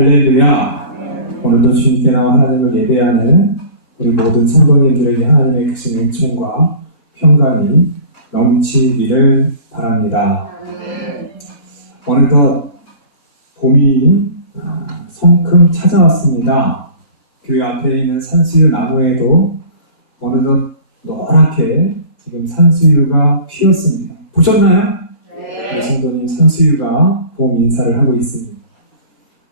할렐루야. 오늘도 주님께 나와 하나님을 예배하는 우리 모든 성도님들에게 하나님의 크신 은총과 평강이 넘치기를 바랍니다. 오늘도 봄이 성큼 찾아왔습니다. 교회 앞에 있는 산수유 나무에도 어느덧 노랗게 지금 산수유가 피었습니다. 보셨나요? 네. 성도님, 산수유가 봄 인사를 하고 있습니다.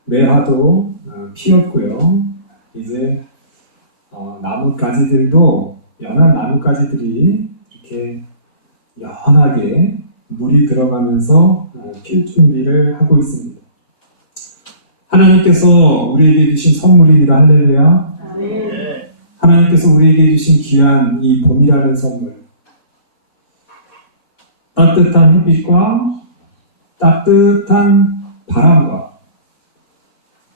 매화도 피었고요. 이제 나뭇가지들도 연한 나뭇가지들이 이렇게 연하게 물이 들어가면서 필 준비를 하고 있습니다. 하나님께서 우리에게 주신 선물입니다. 할렐루야. 네. 하나님께서 우리에게 주신 귀한 이 봄이라는 선물, 따뜻한 햇빛과 따뜻한 바람과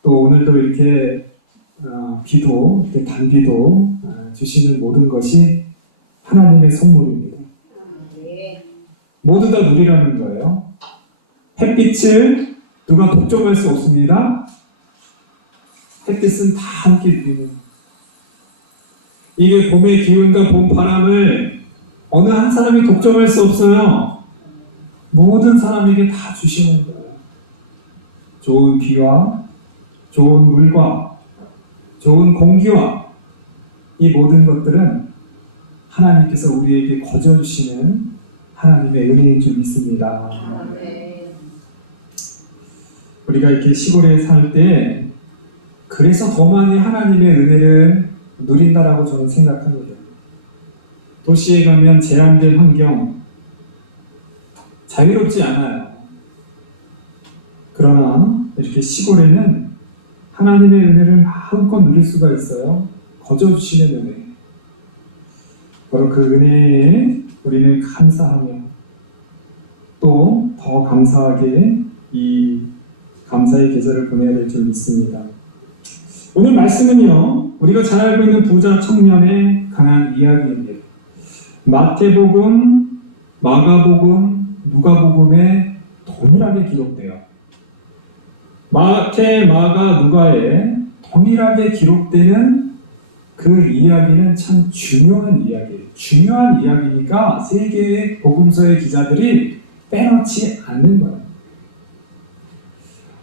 또 오늘도 이렇게 비도, 이렇게 단비도 주시는 모든 것이 하나님의 선물입니다. 모두 다 누리라는 거예요. 햇빛을 누가 독점할 수 없습니다. 햇빛은 다 함께 누리는. 이게 봄의 기운과 봄 바람을 어느 한 사람이 독점할 수 없어요. 모든 사람에게 다 주시는 거예요. 좋은 비와 좋은 물과 좋은 공기와 이 모든 것들은 하나님께서 우리에게 거저주시는 하나님의 은혜인 줄 믿습니다. 우리가 이렇게 시골에 살 때 그래서 더 많이 하나님의 은혜를 누린다라고 저는 생각합니다. 도시에 가면 제한된 환경, 자유롭지 않아요. 그러나 이렇게 시골에는 하나님의 은혜를 마음껏 누릴 수가 있어요. 거저주시는 은혜. 바로 그 은혜에 우리는 감사하며 또 더 감사하게 이 감사의 계절을 보내야 될 줄 믿습니다. 오늘 말씀은요, 우리가 잘 알고 있는 부자 청년의 강한 이야기입니다. 마태복음, 마가복음, 누가복음에 동일하게 기록돼요. 마태, 마가, 누가에 동일하게 기록되는 그 이야기는 참 중요한 이야기예요. 중요한 이야기니까 세 개의 복음서의 기자들이 빼놓지 않는 거예요.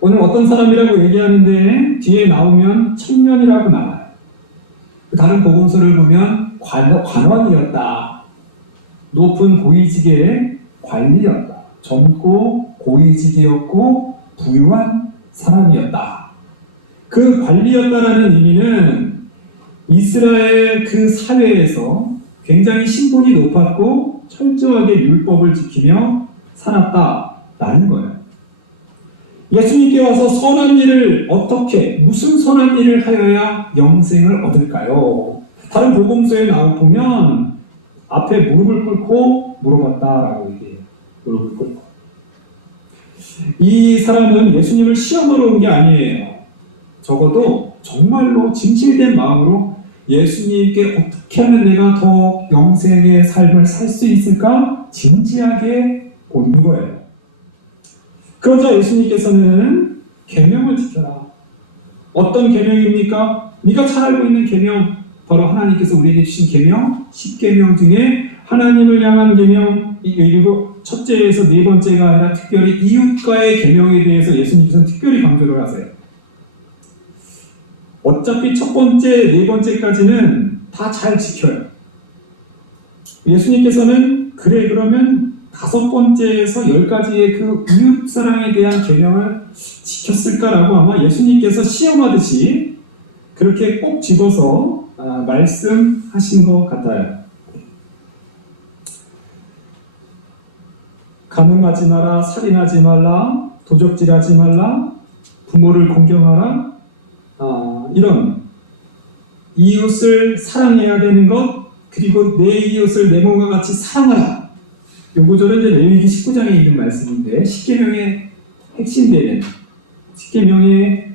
오늘 어떤 사람이라고 얘기하는데 뒤에 나오면 청년이라고 나와요. 다른 복음서를 보면 관원이었다. 높은 고위직의 관리였다. 젊고 고위직이었고 부유한 사람이었다. 그 관리였다라는 의미는 이스라엘 그 사회에서 굉장히 신분이 높았고 철저하게 율법을 지키며 살았다라는 거예요. 예수님께 와서 선한 일을 어떻게, 무슨 선한 일을 하여야 영생을 얻을까요? 다른 복음서에 보면 앞에 무릎을 꿇고 물어봤다라고 얘기해요. 무릎을 꿇고. 이 사람은 예수님을 시험하러 온 게 아니에요. 적어도 정말로 진실된 마음으로 예수님께 어떻게 하면 내가 더 영생의 삶을 살 수 있을까? 진지하게 온 거예요. 그러자 예수님께서는 계명을 지켜라. 어떤 계명입니까? 네가 잘 알고 있는 계명, 바로 하나님께서 우리에게 주신 계명, 10계명 중에 하나님을 향한 계명, 그리고 첫째에서 네 번째가 아니라 특별히 이웃과의 계명에 대해서 예수님께서는 특별히 강조를 하세요. 어차피 첫 번째, 네 번째까지는 다 잘 지켜요. 예수님께서는 그래 그러면 5번째에서 10가지의 그 이웃 사랑에 대한 계명을 지켰을까라고 아마 예수님께서 시험하듯이 그렇게 꼭 집어서 말씀하신 것 같아요. 간음하지 마라, 살인하지 말라, 도적질하지 말라, 부모를 공경하라, 이런 이웃을 사랑해야 되는 것, 그리고 내 이웃을 내 몸과 같이 사랑하라. 요 구절은 이제 레위기 19장에 있는 말씀인데 10계명의 핵심되는 10계명에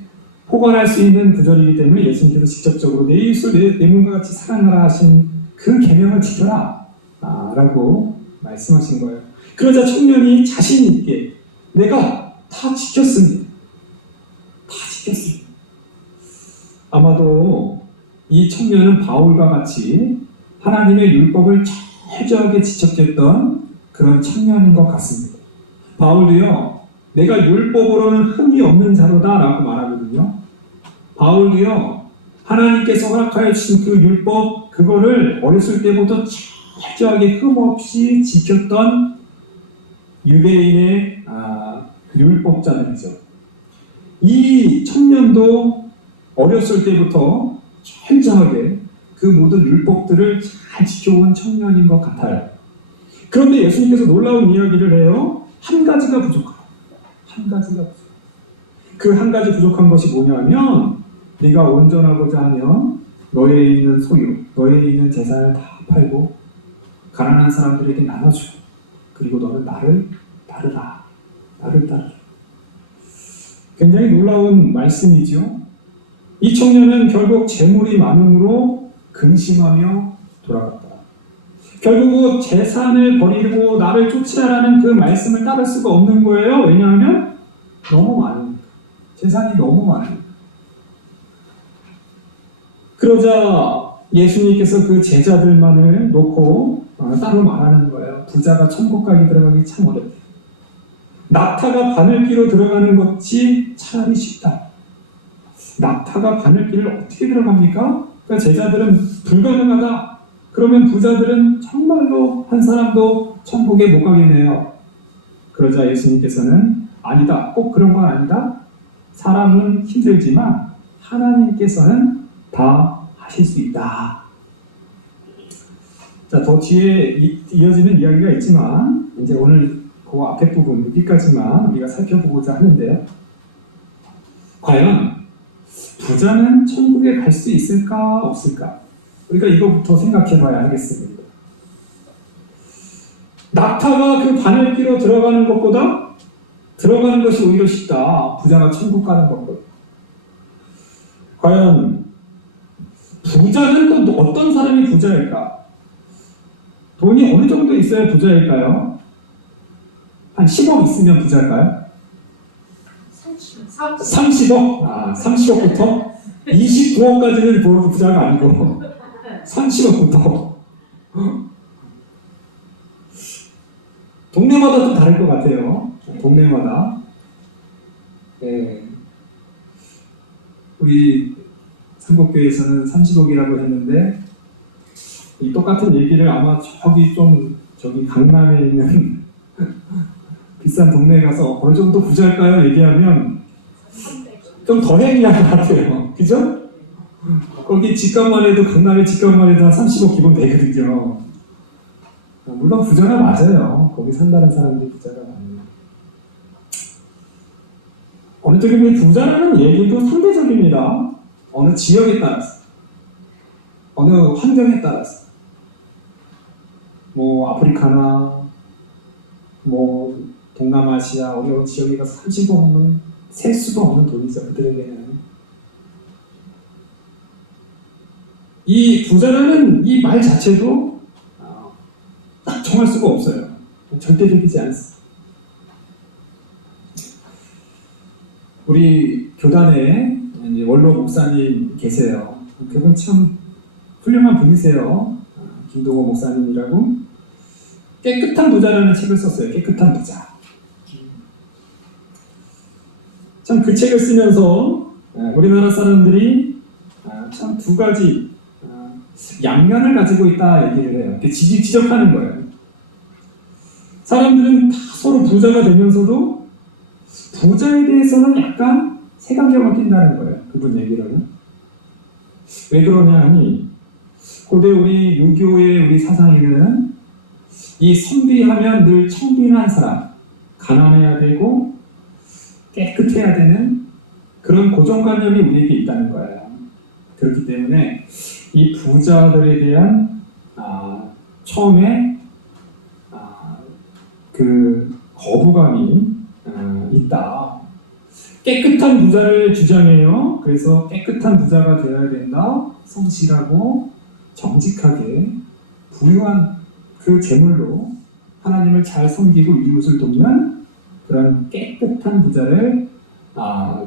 포괄할 수 있는 구절이기 때문에 예수님께서 직접적으로 내 이웃을 내 몸과 같이 사랑하라 하신 그 계명을 지켜라 라고 말씀하신 거예요. 그러자 청년이 자신 있게 내가 다 지켰습니다. 다 지켰습니다. 아마도 이 청년은 바울과 같이 하나님의 율법을 철저하게 지켰던 그런 청년인 것 같습니다. 바울도요, 내가 율법으로는 흠이 없는 자로다 라고 말하거든요. 바울도요, 하나님께서 허락하여 주신 그 율법, 그거를 어렸을 때부터 철저하게 흠없이 지켰던 유대인의 율법자들이죠. 이 청년도 어렸을 때부터 철저하게 그 모든 율법들을 잘 지켜온 청년인 것 같아요. 그런데 예수님께서 놀라운 이야기를 해요. 한 가지가 부족하다. 한 가지가 부족하다. 그 한 가지 부족한 것이 뭐냐면, 네가 온전하고자 하면 너에 있는 소유, 너에 있는 재산을 다 팔고 가난한 사람들에게 나눠주고, 그리고 너는 나를 따르라. 나를 따르라. 굉장히 놀라운 말씀이죠. 이 청년은 결국 재물이 많음으로 근심하며 돌아갔다. 결국 재산을 버리고 나를 쫓으라는 그 말씀을 따를 수가 없는 거예요. 왜냐하면 너무 많으니까. 재산이 너무 많으니까. 그러자 예수님께서 그 제자들만을 놓고 따로 말하는 거예요. 부자가 천국 가기 들어가기 참 어렵다. 낙타가 바늘귀로 들어가는 것이 차라리 쉽다. 낙타가 바늘귀를 어떻게 들어갑니까? 그러니까 제자들은 불가능하다. 그러면 부자들은 정말로 한 사람도 천국에 못 가겠네요. 그러자 예수님께서는 아니다. 꼭 그런 건 아니다. 사람은 힘들지만 하나님께서는 다 하실 수 있다. 자, 더 뒤에 이어지는 이야기가 있지만 이제 오늘 그 앞에 부분 여기까지만 우리가 살펴보고자 하는데요. 과연 부자는 천국에 갈 수 있을까 없을까? 우리가 이거부터 생각해 봐야 하겠습니다. 낙타가 그 바늘귀로 들어가는 것보다 들어가는 것이 오히려 쉽다. 부자가 천국 가는 것보다. 과연 부자는 또 어떤 사람이 부자일까? 돈이 어느 정도 있어야 부자일까요? 한 10억 있으면 부자일까요? 30억? 30억부터? 29억까지는 부자가 아니고 30억부터. 동네마다 좀 다를 것 같아요. 동네마다. 네. 우리 삼국교에서는 30억이라고 했는데 이 똑같은 얘기를 아마 저기 강남에 있는 비싼 동네에 가서 어느 정도 부자일까요? 얘기하면 좀 더 얘기할 것 같아요. 그죠? 거기 집값만 해도, 강남의 집값만 해도 한 30억 기본 되거든요. 물론 부자가 맞아요. 거기 산다는 사람들이 부자가 맞아요. 어느 쪽에 보면 부자라는 얘기도 상대적입니다. 어느 지역에 따라서, 어느 환경에 따라서. 뭐 아프리카나 뭐 동남아시아 어느 지역에 가서 30억은 셀 수도 없는 돈이죠. 그들에게는. 이 부자라는 이 말 자체도 딱 정할 수가 없어요. 절대적이지 않습니다. 우리 교단에 원로 목사님 계세요. 그분 참 훌륭한 분이세요. 김동호 목사님이라고. 깨끗한 부자라는 책을 썼어요. 깨끗한 부자. 참 그 책을 쓰면서 우리나라 사람들이 참 두 가지 양면을 가지고 있다 얘기를 해요. 지적하는 거예요. 사람들은 다 서로 부자가 되면서도 부자에 대해서는 약간 색안경을 낀다는 거예요. 그분 얘기로는. 왜 그러냐 하니 고대 우리 유교의 우리 사상에는 이 선비하면 늘 청빈한 사람, 가난해야 되고 깨끗해야 되는 그런 고정관념이 우리에게 있다는 거예요. 그렇기 때문에 이 부자들에 대한 처음에 그 거부감이 있다. 깨끗한 부자를 주장해요. 그래서 깨끗한 부자가 되어야 된다. 성실하고 정직하게 부유한 그 재물로 하나님을 잘 섬기고 이웃을 돕는 그런 깨끗한 부자를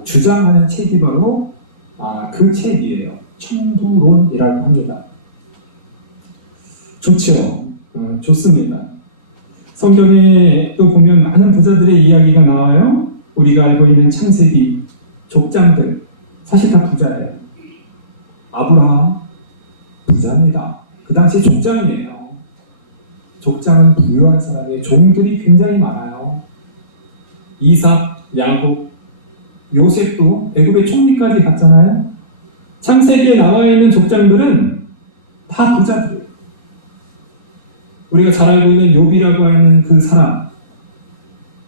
주장하는 책이 바로 그 책이에요. 청부론이라고 합니다. 좋죠. 좋습니다. 성경에 또 보면 많은 부자들의 이야기가 나와요. 우리가 알고 있는 창세기 족장들 사실 다 부자예요. 아브라함 부자입니다. 그 당시 족장이에요. 족장은 부유한 사람이에요. 종들이 굉장히 많아요. 이삭, 야곱, 요셉도 애굽의 총리까지 갔잖아요. 창세기에 나와 있는 족장들은 다 부자들이에요. 우리가 잘 알고 있는 욥이라고 하는 그 사람,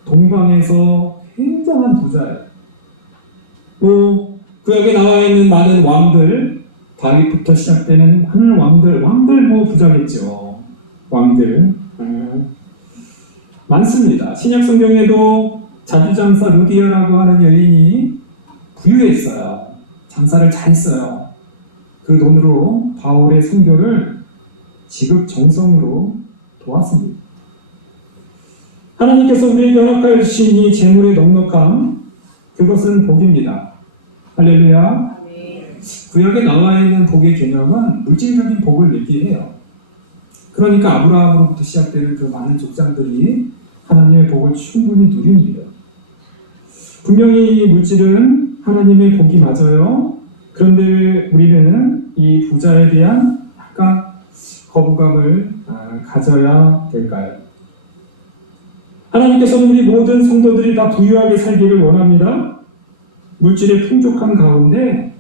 동방에서 굉장한 부자예요. 구약에 나와 있는 많은 왕들, 다윗부터 시작되는 하늘 왕들 부자겠죠. 왕들 많습니다. 신약 성경에도 자주장사 루디아라고 하는 여인이 부유했어요. 장사를 잘 했어요. 그 돈으로 바울의 선교를 지극정성으로 도왔습니다. 하나님께서 우리에게 허락하여 주신 이 재물의 넉넉함, 그것은 복입니다. 할렐루야. 구약에 나와 있는 복의 개념은 물질적인 복을 얘기해요. 그러니까 아브라함으로부터 시작되는 그 많은 족장들이 하나님의 복을 충분히 누립니다. 분명히 이 물질은 하나님의 복이 맞아요. 그런데 우리는 이 부자에 대한 약간 거부감을 가져야 될까요? 하나님께서는 우리 모든 성도들이 다 부유하게 살기를 원합니다. 물질의 풍족함 가운데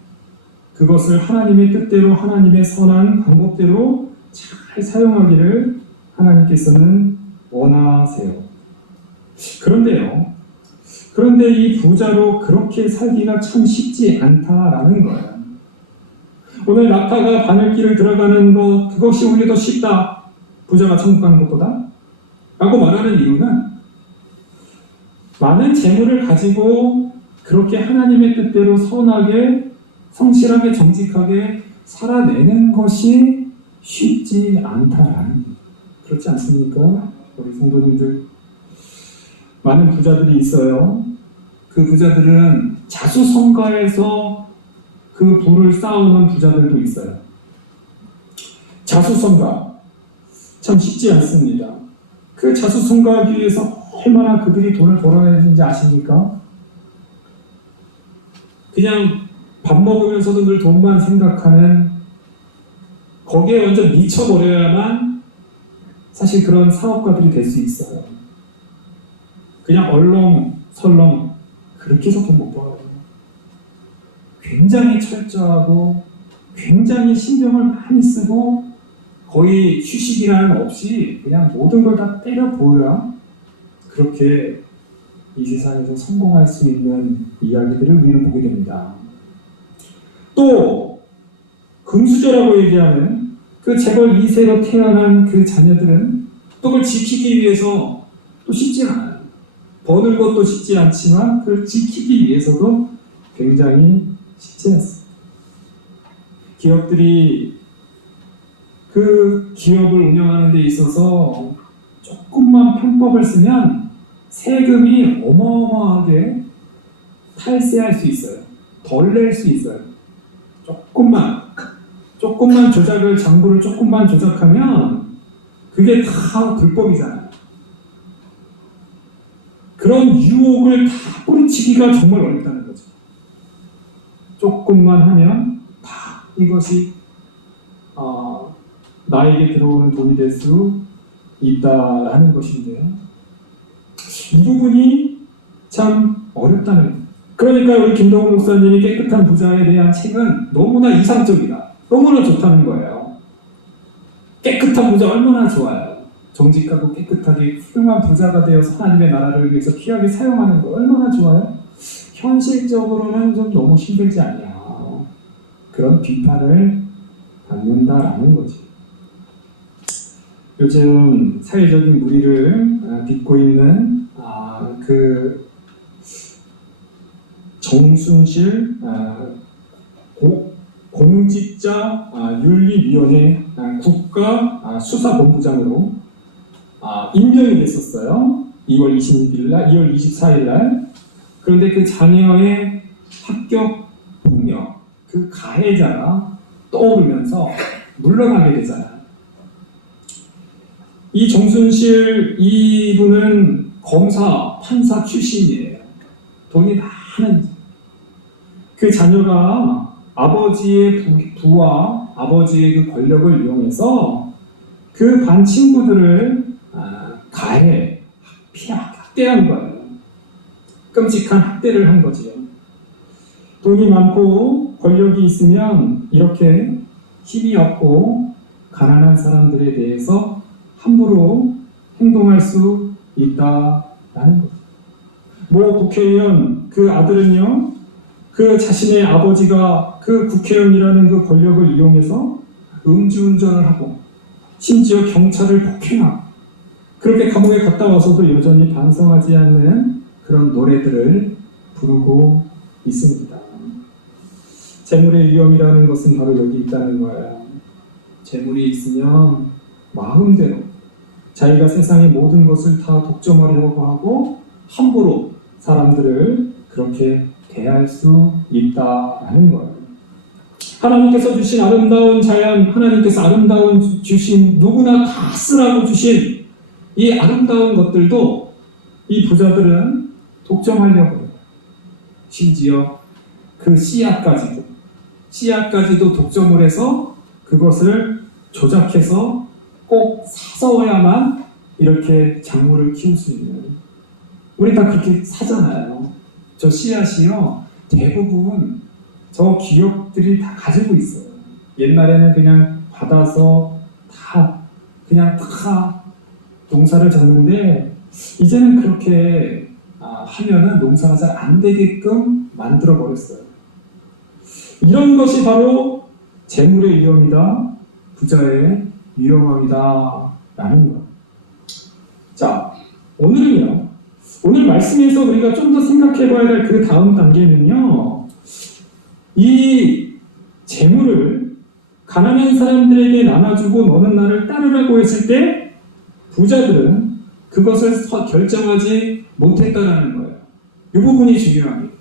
그것을 하나님의 뜻대로 하나님의 선한 방법대로 잘 사용하기를 하나님께서는 원하세요. 그런데 이 부자로 그렇게 살기가 참 쉽지 않다라는 거예요. 오늘 낙타가 바늘길을 들어가는 것, 그것이 오히려 더 쉽다. 부자가 천국 가는 것보다. 라고 말하는 이유는 많은 재물을 가지고 그렇게 하나님의 뜻대로 선하게, 성실하게, 정직하게 살아내는 것이 쉽지 않다라는, 그렇지 않습니까? 우리 성도님들. 많은 부자들이 있어요. 그 부자들은 자수성가해서 그 부를 쌓아오는 부자들도 있어요. 자수성가 참 쉽지 않습니다. 그 자수성가하기 위해서 얼마나 그들이 돈을 벌어야 되는지 아십니까? 그냥 밥 먹으면서도 늘 돈만 생각하는, 거기에 완전 미쳐버려야만 사실 그런 사업가들이 될 수 있어요. 그냥 얼렁설렁 그렇게 해서 돈 못 벌어요. 굉장히 철저하고 굉장히 신경을 많이 쓰고 거의 휴식이라는 없이 그냥 모든 걸 다 때려 보여야 그렇게 이 세상에서 성공할 수 있는 이야기들을 우리는 보게 됩니다. 또 금수저라고 얘기하는 그 재벌 2세로 태어난 그 자녀들은 또 그걸 지키기 위해서 또 쉽지 않아요. 버는 것도 쉽지 않지만 그걸 지키기 위해서도 굉장히 쉽지 않습니다. 기업들이 그 기업을 운영하는 데 있어서 조금만 편법을 쓰면 세금이 어마어마하게 탈세할 수 있어요. 덜 낼 수 있어요. 조금만 조작을, 장부를 조금만 조작하면 그게 다 불법이잖아요. 그런 유혹을 다 뿌리치기가 정말 어렵다는 거죠. 조금만 하면 다 이것이 나에게 들어오는 돈이 될 수 있다라는 것인데요. 이 부분이 참 어렵다는 거예요. 그러니까 우리 김동훈 목사님이 깨끗한 부자에 대한 책은 너무나 이상적이다. 너무나 좋다는 거예요. 깨끗한 부자 얼마나 좋아요. 정직하고 깨끗하게 훌륭한 부자가 되어서 하나님의 나라를 위해서 귀하게 사용하는 거 얼마나 좋아요. 현실적으로는 좀 너무 힘들지 않냐. 그런 비판을 받는다라는 거지. 요즘 사회적인 무리를 빚고 있는 그 정순실 공직자 윤리위원회 국가수사본부장으로 임명이 됐었어요. 2월 24일 날. 그런데 그 자녀의 합격 폭력, 그 가해자가 떠오르면서 물러나게 되잖아요. 이 정순실 이분은 검사, 판사 출신이에요. 돈이 많은 그 자녀가 아버지의 부와 아버지의 그 권력을 이용해서 그 반 친구들을 가해, 학대한 거예요. 끔찍한 학대를 한 거지요. 돈이 많고 권력이 있으면 이렇게 힘이 없고 가난한 사람들에 대해서 함부로 행동할 수 있다라는 거죠. 모 국회의원 그 아들은요, 그 자신의 아버지가 그 국회의원이라는 그 권력을 이용해서 음주운전을 하고 심지어 경찰을 폭행하고 그렇게 감옥에 갔다 와서도 여전히 반성하지 않는 그런 노래들을 부르고 있습니다. 재물의 위험이라는 것은 바로 여기 있다는 거예요. 재물이 있으면 마음대로 자기가 세상의 모든 것을 다 독점하려고 하고 함부로 사람들을 그렇게 대할 수 있다라는 거예요. 하나님께서 주신 아름다운 자연, 하나님께서 아름다운 주신 누구나 다 쓰라고 주신 이 아름다운 것들도 이 부자들은 독점하려고 해요. 심지어 그 씨앗까지도 독점을 해서 그것을 조작해서 꼭 사서야만 이렇게 작물을 키울 수 있는, 우리 다 그렇게 사잖아요. 저 씨앗이요, 대부분 저 기업들이 다 가지고 있어요. 옛날에는 그냥 받아서 그냥 다 농사를 졌는데 이제는 그렇게 하면은 농사가 잘 안 되게끔 만들어 버렸어요. 이런 것이 바로 재물의 위험이다, 부자의 위험함이다 라는 것. 자, 오늘은요, 오늘 말씀에서 우리가 좀 더 생각해 봐야 될 그 다음 단계는요, 이 재물을 가난한 사람들에게 나눠주고 너는 나를 따르라고 했을 때 부자들은 그것을 결정하지 못했다라는 거예요. 이 부분이 중요합니다.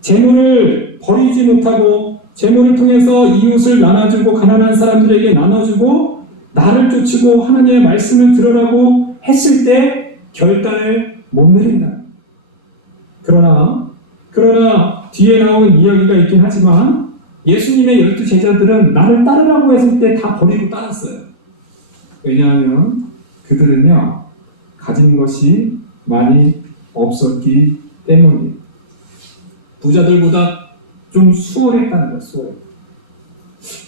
재물을 버리지 못하고 재물을 통해서 이웃을 나눠주고 가난한 사람들에게 나눠주고 나를 쫓고 하나님의 말씀을 들으라고 했을 때 결단을 못 내린다. 그러나 뒤에 나온 이야기가 있긴 하지만 예수님의 12 제자들은 나를 따르라고 했을 때 다 버리고 따랐어요. 왜냐하면 그들은요, 가진 것이 많이 없었기 때문이에요. 부자들보다 좀 수월했다는 거예요, 수월.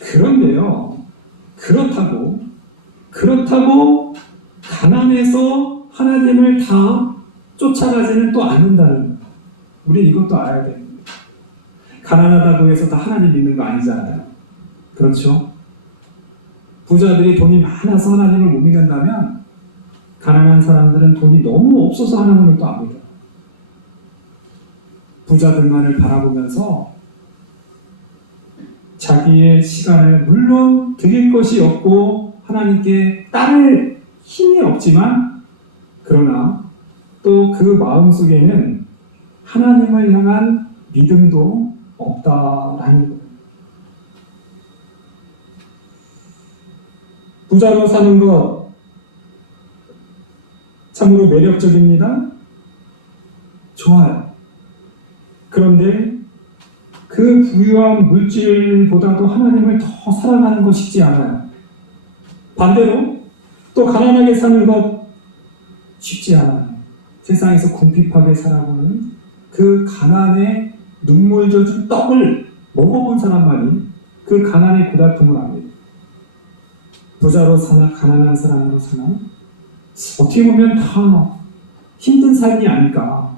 그런데요, 그렇다고 가난해서 하나님을 다 쫓아가지는 또 않는다는 거예요. 우린 이것도 알아야 됩니다. 가난하다고 해서 다 하나님 믿는 거 아니잖아요. 그렇죠? 부자들이 돈이 많아서 하나님을 못 믿는다면 가난한 사람들은 돈이 너무 없어서 하나님을 또 안 믿어요. 부자들만을 바라보면서 자기의 시간을 물론 드릴 것이 없고 하나님께 따를 힘이 없지만 그러나 또 그 마음속에는 하나님을 향한 믿음도 없다라는 거예요. 부자로 사는 것 참으로 매력적입니다. 좋아요. 그런데 그 부유한 물질보다도 하나님을 더 사랑하는 거 쉽지 않아요. 반대로 또 가난하게 사는 것 쉽지 않아요. 세상에서 궁핍하게 살아보는 그 가난에 눈물 젖은 떡을 먹어본 사람만이 그 가난의 고달픔을 압니다. 부자로 사나 가난한 사람으로 사나 어떻게 보면 다 힘든 삶이 아닐까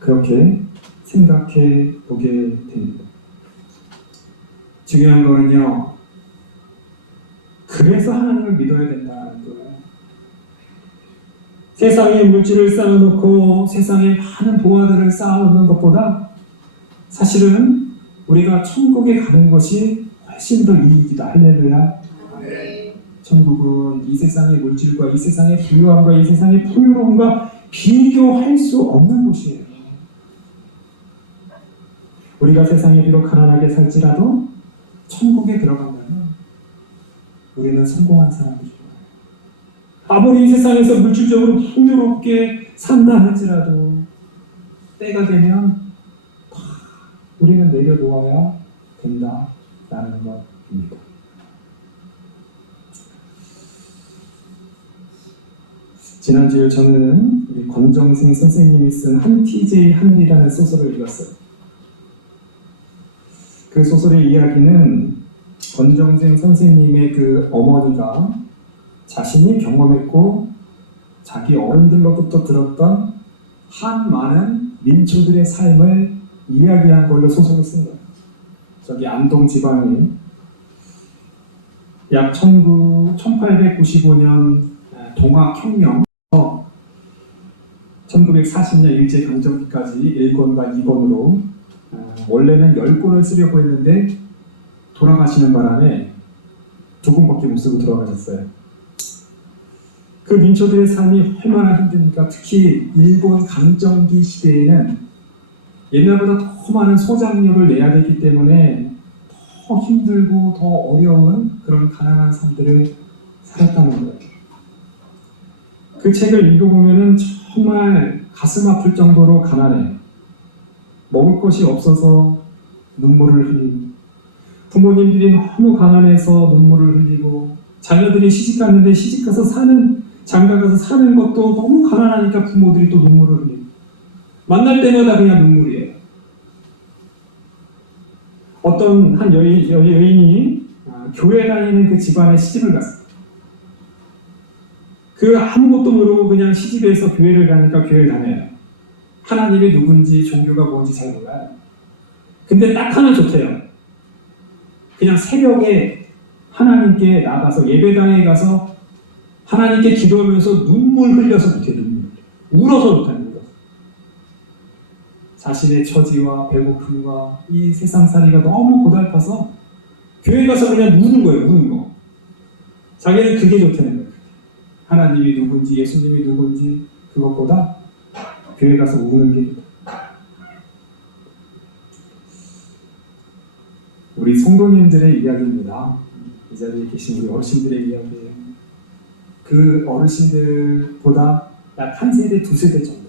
그렇게 생각해 보게 됩니다. 중요한 거는요, 그래서 하나님을 믿어야 된다는 거예요. 세상에 물질을 쌓아놓고 세상에 많은 보화들을 쌓아놓는 것보다 사실은 우리가 천국에 가는 것이 훨씬 더 이익이다. 할렐루야. 천국은 이 세상의 물질과 이 세상의 부유함과 이 세상의 풍요로움과 비교할 수 없는 곳이에요. 우리가 세상에 비록 가난하게 살지라도 천국에 들어간다면 우리는 성공한 사람들이죠. 아무리 이 세상에서 물질적으로 풍요롭게 산다 할지라도 때가 되면 우리는 내려놓아야 된다라는 것입니다. 지난주에 저는 우리 권정승 선생님이 쓴 한티제의 하늘이라는 소설을 읽었어요. 그 소설의 이야기는 권정승 선생님의 그 어머니가 자신이 경험했고 자기 어른들로부터 들었던 한 많은 민초들의 삶을 이야기한 걸로 소설을 쓴 거예요. 저기 안동 지방에 약 1895년 동학혁명 1940년 일제강점기까지 1권과 2권으로 원래는 10권을 쓰려고 했는데 돌아가시는 바람에 2권밖에 못 쓰고 돌아가셨어요. 그 민초들의 삶이 얼마나 힘드니까 특히 일본 강점기 시대에는 옛날보다 더 많은 소장료를 내야 되기 때문에 더 힘들고 더 어려운 그런 가난한 삶들을 살았다는 거예요. 그 책을 읽어보면 정말 가슴 아플 정도로 가난해. 먹을 것이 없어서 눈물을 흘리고 부모님들이 너무 가난해서 눈물을 흘리고 자녀들이 시집갔는데 시집가서 장가가서 사는 것도 너무 가난하니까 부모들이 또 눈물을 흘리고 만날 때마다 그냥 눈물이에요. 어떤 한 여인이 교회 다니는 그 집안에 시집을 갔어요. 그 아무것도 모르고 그냥 시집에서 교회를 가니까 교회를 다녀요. 하나님이 누군지 종교가 뭔지 잘 몰라요. 근데 딱 하나 좋대요. 그냥 새벽에 하나님께 나가서 예배당에 가서 하나님께 기도하면서 눈물 흘려서 못해요. 울어서 못하는 거예요. 자신의 처지와 배고픔과 이 세상살이가 너무 고달파서 교회 가서 그냥 우는 거예요. 우는 거. 자기는 그게 좋다는 거예요. 하나님이 누군지 예수님이 누군지 그것보다 교회 가서 우는 게 우리 성도님들의 이야기입니다. 이 자리에 계신 우리 어르신들의 이야기예요. 그 어르신들보다 약 한 세대, 두 세대 정도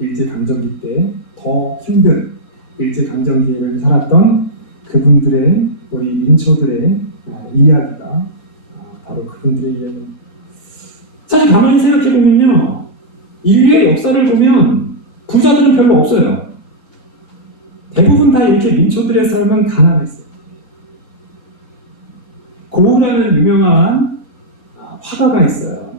일제강점기 때 더 힘든 일제강점기를 살았던 그분들의 우리 민초들의 이야기가 바로 그분들의 이야기입니다. 사실 가만히 생각해보면요, 인류의 역사를 보면 부자들은 별로 없어요. 대부분 다 이렇게 민초들의 삶은 가난했어요. 고흐라는 유명한 화가가 있어요.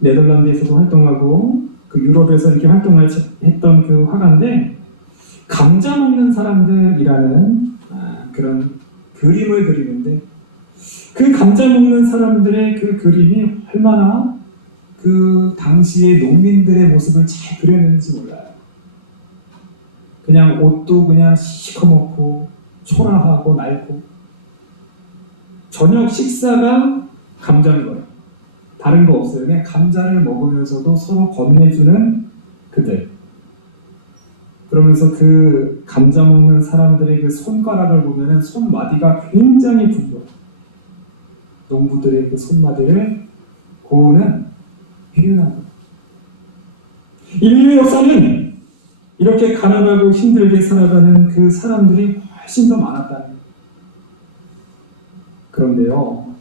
네덜란드에서도 활동하고 그 유럽에서 이렇게 활동을 했던 그 화가인데 감자 먹는 사람들이라는 그런 그림을 그리는데 그 감자 먹는 사람들의 그 그림이 얼마나 그 당시의 농민들의 모습을 잘 그렸는지 몰라요. 그냥 옷도 그냥 시커멓고 초라하고 낡고 저녁 식사가 감자인 거예요. 다른 거 없어요. 그냥 감자를 먹으면서도 서로 건네주는 그들. 그러면서 그 감자 먹는 사람들의 그 손가락을 보면은 손마디가 굉장히 굵어요. 농부들의 그 손마디를 고흐는 표현한 거예요. 인류의 역사는 이렇게 가난하고 힘들게 살아가는 그 사람들이 훨씬 더 많았다는 거예요. 그런데요,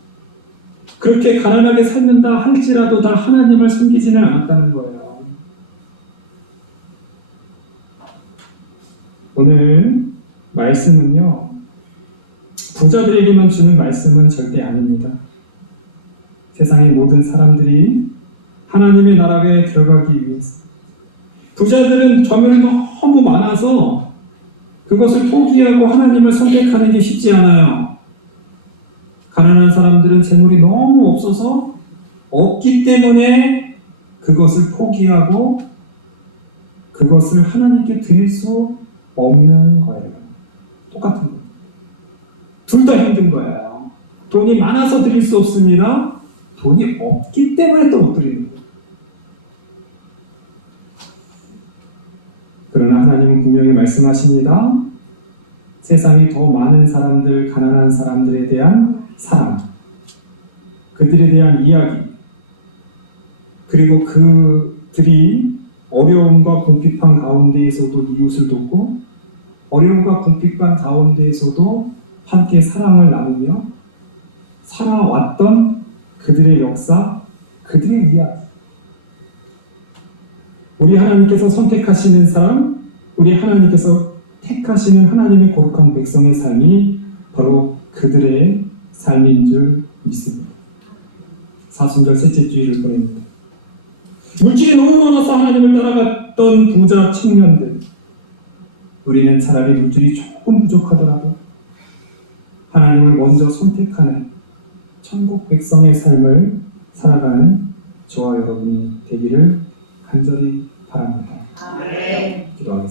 그렇게 가난하게 살는다 할지라도 다 하나님을 섬기지는 않았다는 거예요. 오늘 말씀은요, 부자들에게만 주는 말씀은 절대 아닙니다. 세상의 모든 사람들이 하나님의 나라에 들어가기 위해서 부자들은 점유율이 너무 많아서 그것을 포기하고 하나님을 선택하는 게 쉽지 않아요. 가난한 사람들은 재물이 너무 없어서 없기 때문에 그것을 포기하고 그것을 하나님께 드릴 수 없는 거예요. 똑같은 거예요. 둘 다 힘든 거예요. 돈이 많아서 드릴 수 없습니다. 돈이 없기 때문에 또 못 드리는 거예요. 그러나 하나님은 분명히 말씀 말씀하십니다. 세상에 더 많은 사람들, 가난한 사람들에 대한 사랑, 그들에 대한 이야기, 그리고 그들이 어려움과 궁핍한 가운데에서도 이웃을 돕고 어려움과 궁핍한 가운데에서도 함께 사랑을 나누며 살아왔던 그들의 역사, 그들의 이야기. 우리 하나님께서 선택하시는 사람, 우리 하나님께서 택하시는 하나님의 거룩한 백성의 삶이 바로 그들의 삶인 줄 믿습니다. 사순절 셋째 주일을 보냅니다. 물질이 너무 많아서 하나님을 따라갔던 부자 청년들, 우리는 차라리 물질이 조금 부족하더라도 하나님을 먼저 선택하는 천국 백성의 삶을 살아가는 저와 여러분이 되기를 간절히 바랍니다. 기도하겠습니다.